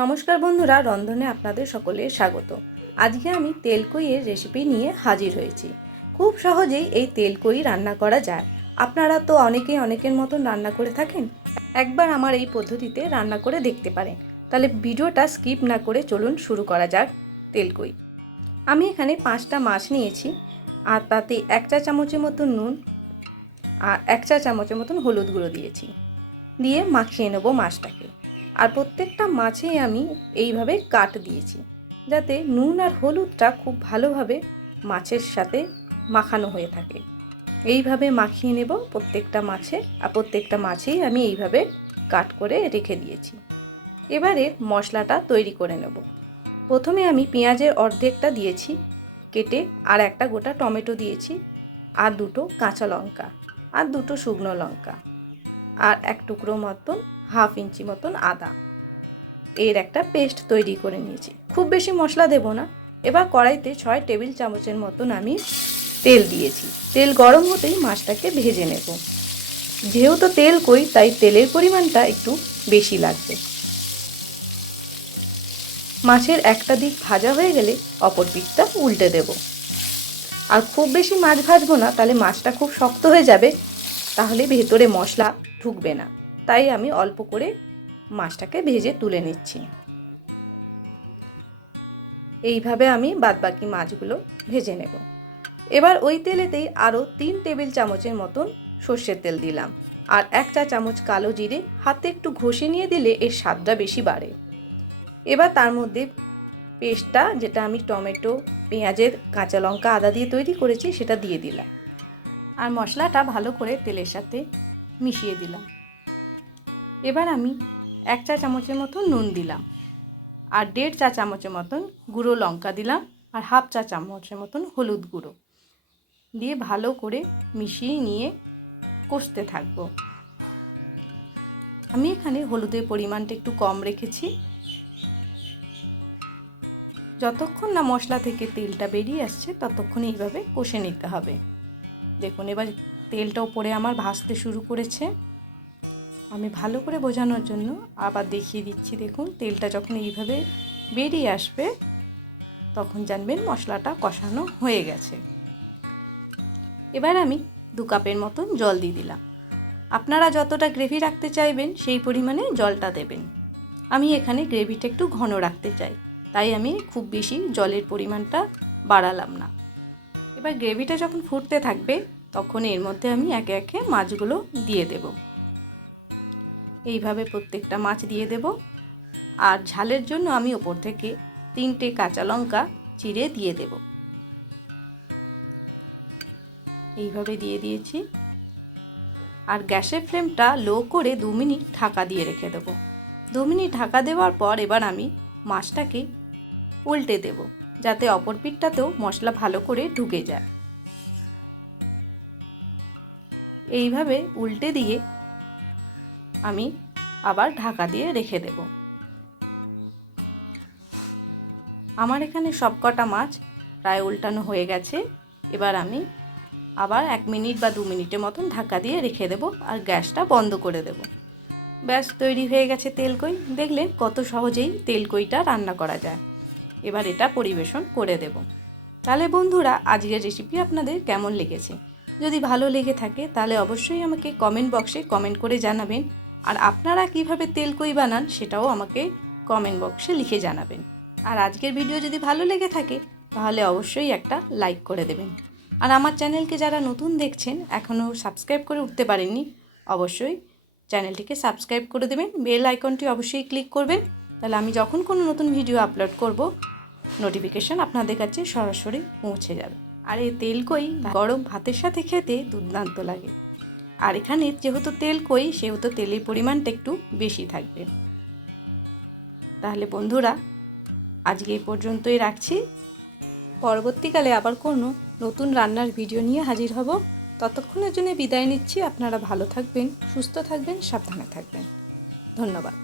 নমস্কার বন্ধুরা, রন্ধনে আপনাদের সকলের স্বাগত। আজকে আমি তেলকইয়ের রেসিপি নিয়ে হাজির হয়েছি। খুব সহজেই এই তেলকই রান্না করা যায়। আপনারা তো অনেকেই অনেকের মতন রান্না করে থাকেন, একবার আমার এই পদ্ধতিতে রান্না করে দেখতে পারেন। তাহলে ভিডিওটা স্কিপ না করে চলুন শুরু করা যাক। তেলকই আমি এখানে 5টা মাছ নিয়েছি, আর তাতে 1 চা চামচের মতন নুন আর 1 চা চামচের মতন হলুদ গুঁড়ো দিয়েছি। দিয়ে মাখিয়ে নেব মাছটাকে। আর প্রত্যেকটা মাছেই আমি এইভাবে কাট দিয়েছি, যাতে নুন আর হলুদটা খুব ভালোভাবে মাছের সাথে মাখানো হয়ে থাকে। এইভাবে মাখিয়ে নেব প্রত্যেকটা মাছে, আর প্রত্যেকটা মাছেই আমি এইভাবে কাট করে রেখে দিয়েছি। এবারে মশলাটা তৈরি করে নেব। প্রথমে আমি পেঁয়াজের অর্ধেকটা দিয়েছি কেটে, আর একটা গোটা টমেটো দিয়েছি, আর 2টো কাঁচা লঙ্কা, আর 2টো শুকনো লঙ্কা, আর 1 টুকরো মতন 1/2 ইঞ্চি মতন আদা, এর একটা পেস্ট তৈরি করে নিয়েছি। খুব বেশি মশলা দেব না। এবার কড়াইতে 6 টেবিল চামচের মতন আমি তেল দিয়েছি। তেল গরম হতেই মাছটাকে ভেজে নেব। যেহেতু তেলকই, তাই তেলের পরিমাণটা একটু বেশি লাগবে। মাছের একটা দিক ভাজা হয়ে গেলে অপর দিকটা উল্টে দেব। আর খুব বেশি মাছ ভাজবো না, তাহলে মাছটা খুব শক্ত হয়ে যাবে, তাহলে ভেতরে মশলা ঢুকবে না। তাই আমি অল্প করে মাছটাকে ভেজে তুলে নিচ্ছি। এইভাবে আমি বাদবাকি মাছগুলো ভেজে নেব। এবার ওই তেলেতেই আরও 3 টেবিল চামচের মতন সর্ষের তেল দিলাম, আর 1 চা চামচ কালো জিরে হাতে একটু ঘষে নিয়ে দিলে এর স্বাদটা বেশি বাড়ে। এবার তার মধ্যে পেস্টটা, যেটা আমি টমেটো, পেঁয়াজের, কাঁচা লঙ্কা, আদা দিয়ে তৈরি করেছি, সেটা দিয়ে দিলাম। আর মশলাটা ভালো করে তেলের সাথে মিশিয়ে দিলাম। এবার আমি 1 চা চামচের মতো নুন দিলাম, আর 1.5 চা চামচের মতন গুঁড়ো লঙ্কা দিলাম, আর 1/2 চা চামচের মতন হলুদ গুঁড়ো দিয়ে ভালো করে মিশিয়ে নিয়ে কষতে থাকবো। আমি এখানে হলুদের পরিমাণটা একটু কম রেখেছি। যতক্ষণ না মশলা থেকে তেলটা বেরিয়ে আসছে ততক্ষণ এইভাবে কষে নিতে হবে। দেখুন, এবার তেলটা উপরে আমার ভাসতে শুরু করেছে। আমি ভালো করে বোঝানোর জন্য আবার দেখিয়ে দিচ্ছি। দেখুন, তেলটা যখন এইভাবে বেরিয়ে আসবে তখন জানবেন মশলাটা কষানো হয়ে গেছে। এবার আমি 2 কাপের মতন জল দিয়ে দিলাম। আপনারা যতটা গ্রেভি রাখতে চাইবেন সেই পরিমাণে জলটা দেবেন। আমি এখানে গ্রেভিটা একটু ঘন রাখতে চাই, তাই আমি খুব বেশি জলের পরিমাণটা বাড়ালাম না। এবার গ্রেভিটা যখন ফুটতে থাকবে তখন এর মধ্যে আমি একে একে মাছগুলো দিয়ে দেব। এইভাবে প্রত্যেকটা মাছ দিয়ে দেব। আর ঝালের জন্য আমি ওপর থেকে 3টে কাঁচা লঙ্কা চিড়ে দিয়ে দেব। এইভাবে দিয়ে দিয়েছি। আর গ্যাসের ফ্লেমটা লো করে 2 মিনিট ঢাকা দিয়ে রেখে দেব। 2 মিনিট ঢাকা দেওয়ার পর এবার আমি মাছটাকে উল্টে দেব, যাতে অপর পিঠটাতেও মশলা ভালো করে ঢুকে যায়। এইভাবে উল্টে দিয়ে আমি আবার ঢাকা দিয়ে রেখে দেব। আমার এখানে সবকটা মাছ প্রায় উল্টানো হয়ে গেছে। এবার আমি আবার 1 মিনিট বা 2 মিনিটের মতন ঢাকা দিয়ে রেখে দেব, আর গ্যাসটা বন্ধ করে দেব। ব্যাস, তৈরি হয়ে গেছে তেলকই। দেখলেন কত সহজেই তেলকইটা রান্না করা যায়। এবার এটা পরিবেশন করে দেব। তাহলে বন্ধুরা, আজকের রেসিপি আপনাদের কেমন লেগেছে? যদি ভালো লেগে থাকে তাহলে অবশ্যই আমাকে কমেন্ট বক্সে কমেন্ট করে জানাবেন। আর আপনারা কিভাবে তেলকই বানান সেটাও আমাকে কমেন্ট বক্সে লিখে জানাবেন। আর আজকের ভিডিও যদি ভালো লেগে থাকে তাহলে অবশ্যই একটা লাইক করে দেবেন। আর আমার চ্যানেলকে যারা নতুন দেখছেন, এখনও সাবস্ক্রাইব করে উঠতে পারেননি, অবশ্যই চ্যানেলটিকে সাবস্ক্রাইব করে দেবেন। বেল আইকনটি অবশ্যই ক্লিক করবেন, তাহলে আমি যখন কোনো নতুন ভিডিও আপলোড করব নোটিফিকেশান আপনাদের কাছে সরাসরি পৌঁছে যাবে। আর এই তেলকই গরম ভাতের সাথে খেতে দুর্দান্ত লাগে। আর এখানে যেহেতু তেলকই, সেহেতু তেলের পরিমাণটা একটু বেশি থাকবে। তাহলে বন্ধুরা, আজকে এই পর্যন্তই রাখছি। পরবর্তীকালে আবার কোনো নতুন রান্নার ভিডিও নিয়ে হাজির হব। ততক্ষণের জন্য বিদায় নিচ্ছি। আপনারা ভালো থাকবেন, সুস্থ থাকবেন, সাবধানে থাকবেন। ধন্যবাদ।